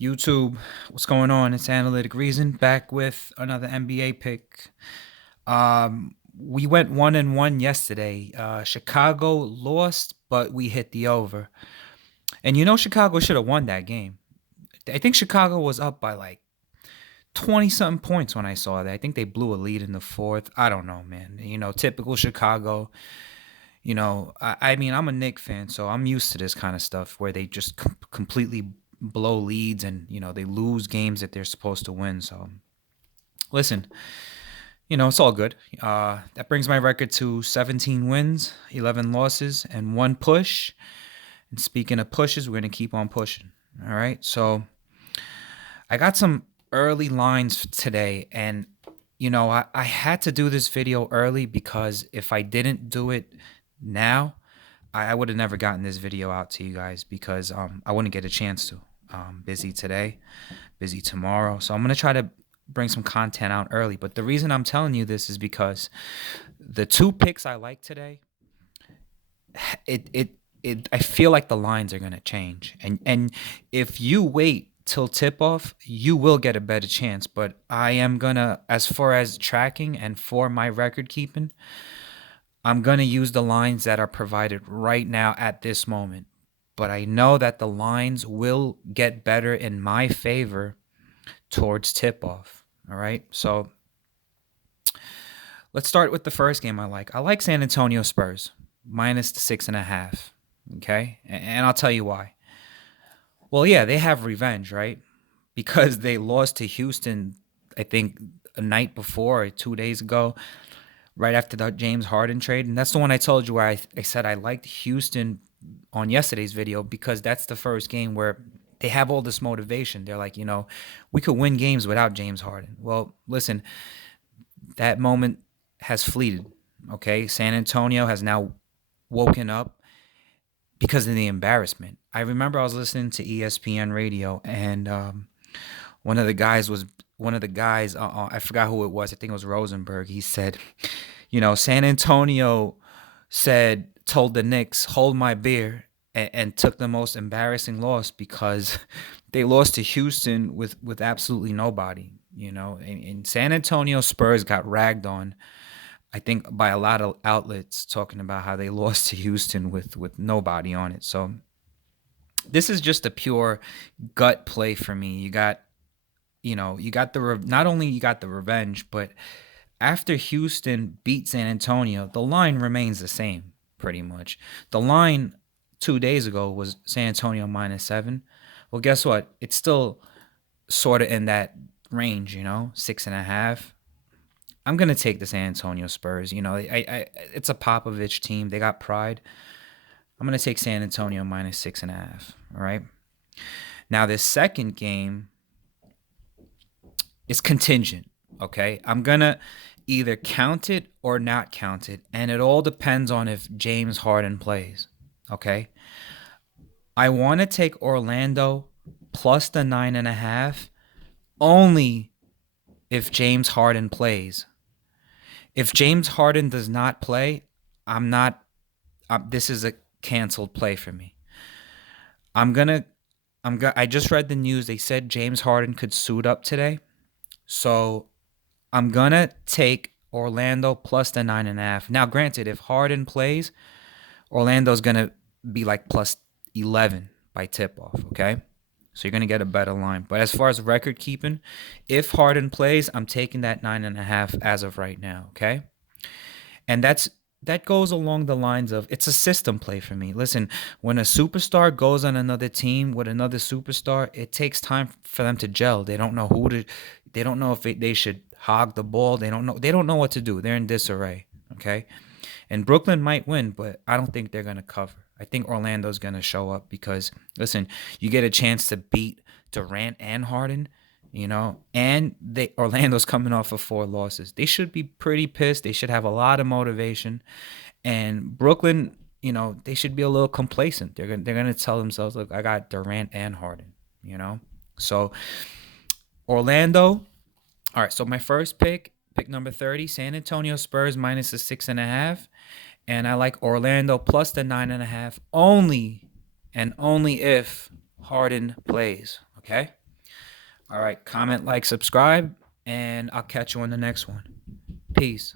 YouTube, what's going on? It's Analytic Reason back with another NBA pick. We went 1-1 yesterday. Chicago lost, but we hit the over. And Chicago should have won that game. I think Chicago was up by like 20 something points when I saw that. I think they blew a lead in the fourth. I don't know, man. Typical Chicago. I mean, I'm a Knicks fan, so I'm used to this kind of stuff where they just completely blow leads and they lose games that they're supposed to win. So listen, it's all good. That brings my record to 17 wins, 11 losses, and one push. And speaking of pushes, we're gonna keep on pushing. All right. So I got some early lines today, and I had to do this video early because if I didn't do it now, I would have never gotten this video out to you guys because I wouldn't get a chance to. Busy today, busy tomorrow. So I'm going to try to bring some content out early. But the reason I'm telling you this is because the two picks I like today, I feel like the lines are going to change. And if you wait till tip off, you will get a better chance. But I am going to, as far as tracking and for my record keeping, I'm going to use the lines that are provided right now at this moment. But I know that the lines will get better in my favor towards tip-off. All right? So let's start with the first game I like. I like San Antonio Spurs, minus the 6.5. Okay? And I'll tell you why. Well, yeah, they have revenge, right? Because they lost to Houston, I think, a night before or 2 days ago, right after the James Harden trade. And that's the one I told you where I said I liked Houston on yesterday's video because that's the first game where they have all this motivation. They're like, we could win games without James Harden. Well, listen, that moment has fleeted, okay? San Antonio has now woken up because of the embarrassment. I remember I was listening to ESPN radio and one of the guys, I forgot who it was. I think it was Rosenberg. He said, San Antonio told the Knicks, hold my beer, and took the most embarrassing loss because they lost to Houston with absolutely nobody. And San Antonio Spurs got ragged on, I think, by a lot of outlets talking about how they lost to Houston with nobody on it. So this is just a pure gut play for me. You got not only you got the revenge, but after Houston beat San Antonio, the line remains the same pretty much. The line 2 days ago was San Antonio -7. Well, guess what? It's still sort of in that range, 6.5. I'm gonna take the San Antonio Spurs. It's a Popovich team. They got pride. I'm gonna take San Antonio -6.5. All right. Now this second game is contingent. Okay, I'm gonna either count it or not count it, and it all depends on if James Harden plays. Okay, I want to take Orlando plus the 9.5 only if James Harden plays. If James Harden does not play, I'm not. This is a canceled play for me. I just read the news. They said James Harden could suit up today, so I'm going to take Orlando plus the 9.5. Now, granted, if Harden plays, Orlando's going to be like plus 11 by tip-off, okay? So you're going to get a better line. But as far as record keeping, if Harden plays, I'm taking that 9.5 as of right now, okay? And that goes along the lines of it's a system play for me. Listen, when a superstar goes on another team with another superstar, it takes time for them to gel. They don't know they don't know if they should hog the ball. They don't know what to do. They're in disarray, okay? And Brooklyn might win, but I don't think they're going to cover. I think Orlando's going to show up because, listen, you get a chance to beat Durant and Harden, and Orlando's coming off of 4 losses. They should be pretty pissed. They should have a lot of motivation. And Brooklyn, they should be a little complacent. They're going to tell themselves, look, I got Durant and Harden, So Orlando. All right, so my first pick number 30, San Antonio Spurs minus the 6.5. And I like Orlando plus the 9.5 only and only if Harden plays. Okay? All right, comment, like, subscribe, and I'll catch you on the next one. Peace.